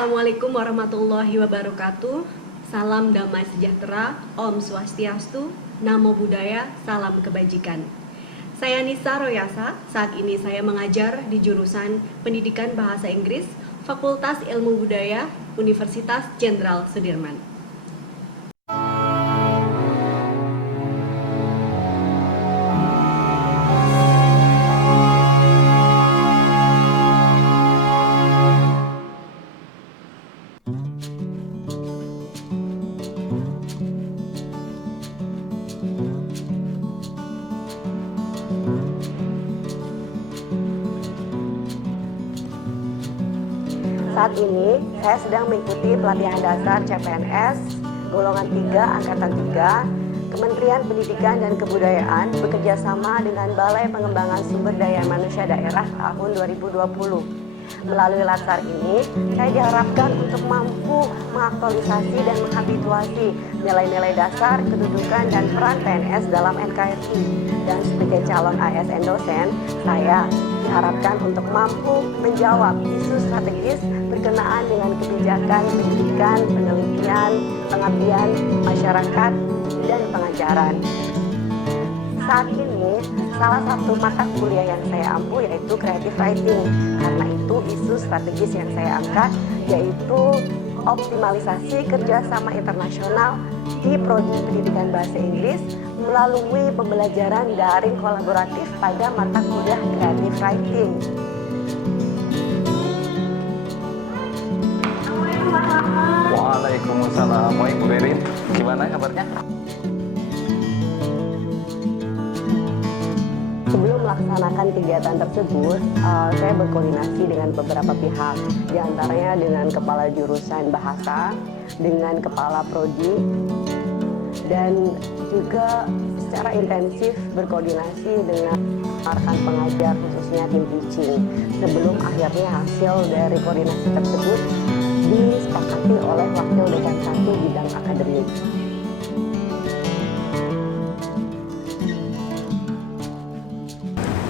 Assalamualaikum warahmatullahi wabarakatuh. Salam damai sejahtera, Om Swastiastu, Namo Buddhaya, salam kebajikan. Saya Nisa Royasa, saat ini saya mengajar di jurusan Pendidikan Bahasa Inggris, Fakultas Ilmu Budaya, Universitas Jenderal Sudirman. Saat ini saya sedang mengikuti pelatihan dasar CPNS golongan 3 angkatan 3 Kementerian Pendidikan dan Kebudayaan bekerjasama dengan Balai Pengembangan Sumber Daya Manusia Daerah tahun 2020. Melalui latsar ini, saya diharapkan untuk mampu mengaktualisasi dan menghabituasi nilai-nilai dasar, kedudukan, dan peran PNS dalam NKRI. Dan sebagai calon ASN dosen, saya diharapkan untuk mampu menjawab isu strategis berkenaan dengan kebijakan pendidikan, penelitian, pengabdian, masyarakat, dan pengajaran. Saat ini, salah satu mata kuliah yang saya ampu yaitu Creative Writing. Karena itu, isu strategis yang saya angkat yaitu optimalisasi kerjasama internasional di Prodi Pendidikan Bahasa Inggris melalui pembelajaran daring kolaboratif pada mata kuliah Creative Writing. Waalaikumsalam. Baik, Bu Berin. Gimana kabarnya? Sebelum melaksanakan kegiatan tersebut, saya berkoordinasi dengan beberapa pihak, diantaranya dengan Kepala Jurusan Bahasa, dengan Kepala Prodi, dan juga secara intensif berkoordinasi dengan rekan pengajar, khususnya tim teaching, sebelum akhirnya hasil dari koordinasi tersebut disepakati oleh Wakil Dekan 1 bidang akademik.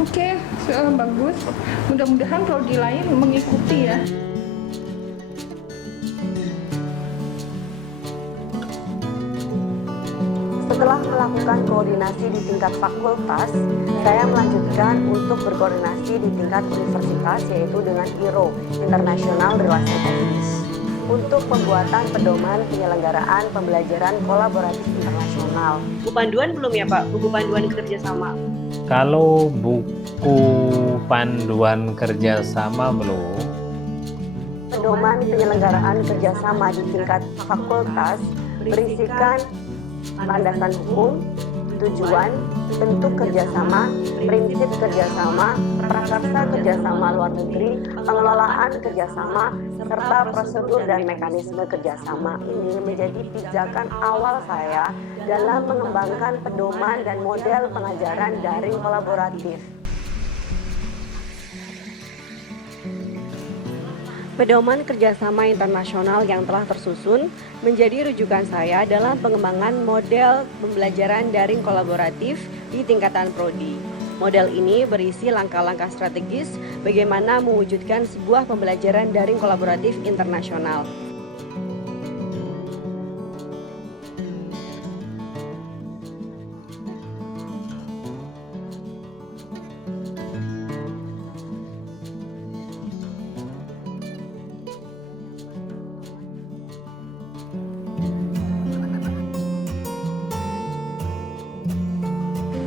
Oke, bagus. Mudah-mudahan prodi lain mengikuti ya. Setelah melakukan koordinasi di tingkat fakultas, saya melanjutkan untuk berkoordinasi di tingkat universitas yaitu dengan IRO, International Relations Office, untuk pembuatan pedoman penyelenggaraan pembelajaran kolaboratif internasional. Buku panduan belum ya Pak? Buku panduan kerjasama. Kalau buku panduan kerjasama belum. Pedoman penyelenggaraan kerjasama di tingkat fakultas berisikan landasan hukum, tujuan, bentuk kerjasama, prinsip kerjasama, prakarsa kerjasama luar negeri, pengelolaan kerjasama, serta prosedur dan mekanisme kerjasama. Ini menjadi pijakan awal saya dalam mengembangkan pedoman dan model pengajaran daring kolaboratif. Pedoman kerjasama internasional yang telah tersusun menjadi rujukan saya dalam pengembangan model pembelajaran daring kolaboratif di tingkatan prodi. Model ini berisi langkah-langkah strategis bagaimana mewujudkan sebuah pembelajaran daring kolaboratif internasional.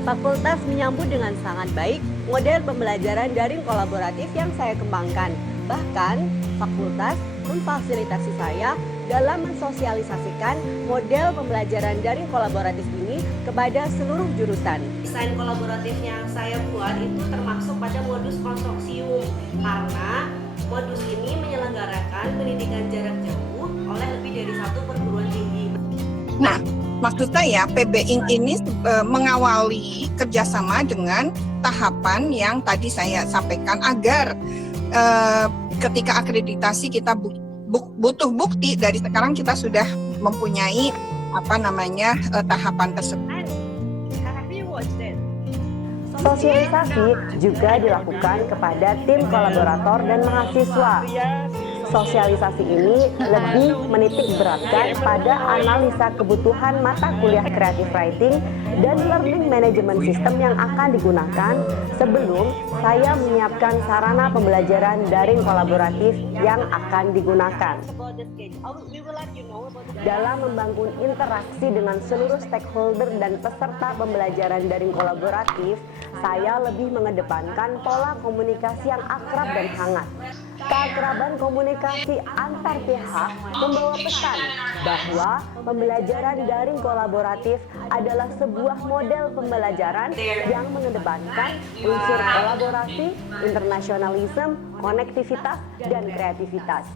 Fakultas menyambut dengan sangat baik model pembelajaran daring kolaboratif yang saya kembangkan. Bahkan, fakultas memfasilitasi saya dalam mensosialisasikan model pembelajaran daring kolaboratif ini kepada seluruh jurusan. Desain kolaboratif yang saya buat itu termasuk pada modus konsorsium, karena modus ini menyelenggarakan pendidikan jarak jauh oleh lebih dari satu perguruan tinggi. Nah, maksud saya PBIN ini mengawali kerjasama dengan tahapan yang tadi saya sampaikan agar ketika akreditasi kita butuh bukti dari sekarang kita sudah mempunyai tahapan tersebut. Sosialisasi juga dilakukan kepada tim kolaborator dan mahasiswa. Sosialisasi ini lebih menitik beratkan pada analisa kebutuhan mata kuliah Creative Writing dan Learning Management System yang akan digunakan sebelum saya menyiapkan sarana pembelajaran daring kolaboratif yang akan digunakan. Dalam membangun interaksi dengan seluruh stakeholder dan peserta pembelajaran daring kolaboratif, saya lebih mengedepankan pola komunikasi yang akrab dan hangat. Keakraban komunikasi antar pihak membawa pesan bahwa pembelajaran daring kolaboratif adalah sebuah model pembelajaran yang mengedepankan unsur kolaborasi, internasionalisme, konektivitas, dan kreativitas.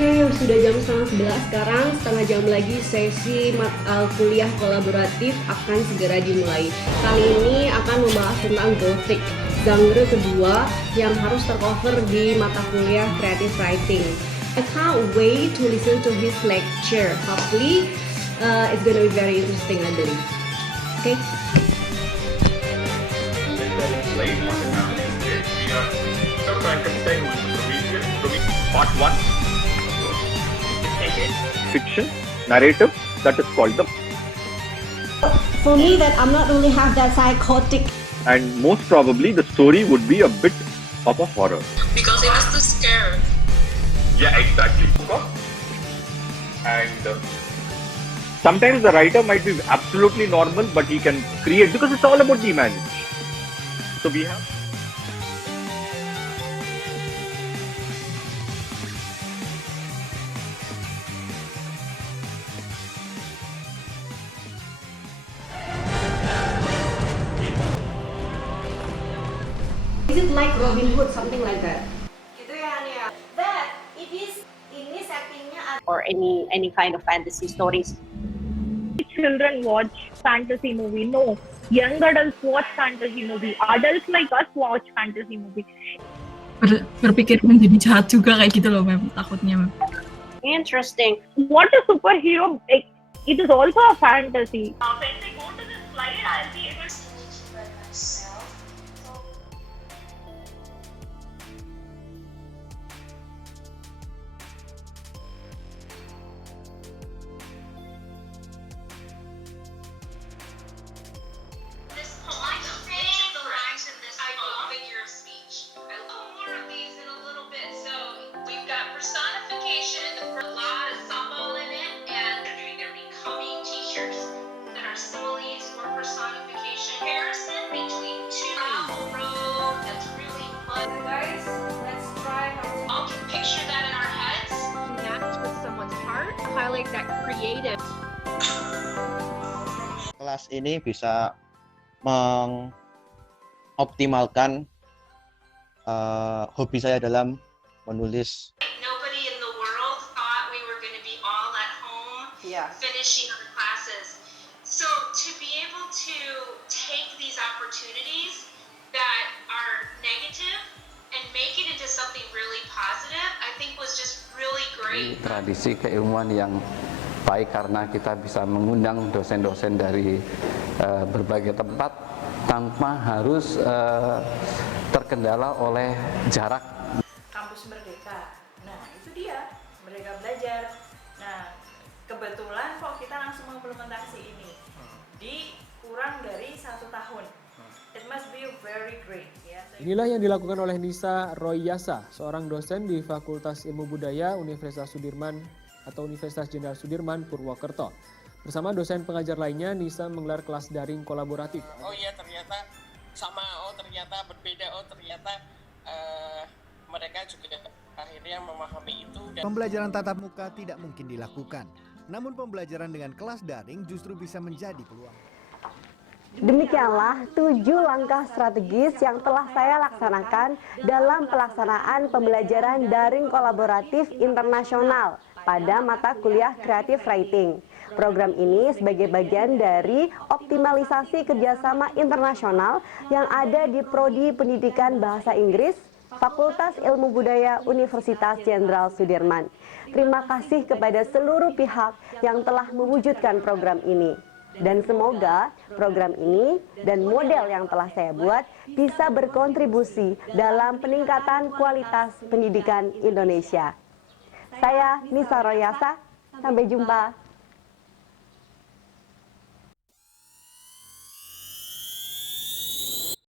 Oke, sudah jam 10:30 sekarang, setengah jam lagi sesi kuliah kolaboratif akan segera dimulai. Kali ini akan membahas tentang Gothic, genre kedua yang harus tercover di mata kuliah Creative Writing. I can't wait to listen to his lecture. Hopefully, it's gonna be very interesting, I believe. Okay. Part 1. Fiction, narrative, that is called the... For me, that I'm not really have that psychotic. And most probably the story would be a bit of a horror. Because it has to scare. Yeah, exactly. And sometimes the writer might be absolutely normal, but he can create, because it's all about the imagination. So we have... Is it like Robin Hood, something like that? That ini settingnya or any kind of fantasy stories. Children watch fantasy movie. No, young adults watch fantasy movie. Adults like us watch fantasy movie. Berpikir menjadi jahat juga kayak gitu loh, Mem. Takutnya, Mem. Interesting. What a superhero! It is also a fantasy. When I go to this slide, I'll be able to... Kelas ini bisa mengoptimalkan hobi saya dalam menulis. Nobody in the world thought we were going to be all at home finishing our classes. So to be able to take these opportunities that are negative and make it into something really positive, I think was just really great. Tradisi keilmuan yang baik karena kita bisa mengundang dosen-dosen dari berbagai tempat tanpa harus terkendala oleh jarak. Kampus Merdeka, nah itu dia, Merdeka Belajar. Nah kebetulan kok kita langsung mengimplementasi ini di kurang dari 1 tahun. It must be very great. Ya. Inilah yang dilakukan oleh Nisa Royasa, seorang dosen di Fakultas Ilmu Budaya Universitas Sudirman atau Universitas Jenderal Sudirman Purwokerto. Bersama dosen pengajar lainnya, Nisa menggelar kelas daring kolaboratif. Oh iya, ternyata sama, oh ternyata berbeda, oh ternyata mereka juga akhirnya memahami itu. Pembelajaran tatap muka tidak mungkin dilakukan, namun pembelajaran dengan kelas daring justru bisa menjadi peluang. Demikianlah 7 langkah strategis yang telah saya laksanakan dalam pelaksanaan pembelajaran daring kolaboratif internasional pada mata kuliah Creative Writing. Program ini sebagai bagian dari optimalisasi kerjasama internasional yang ada di Prodi Pendidikan Bahasa Inggris, Fakultas Ilmu Budaya Universitas Jenderal Sudirman. Terima kasih kepada seluruh pihak yang telah mewujudkan program ini. Dan semoga program ini dan model yang telah saya buat bisa berkontribusi dalam peningkatan kualitas pendidikan Indonesia. Saya Nisa Royasa, sampai jumpa.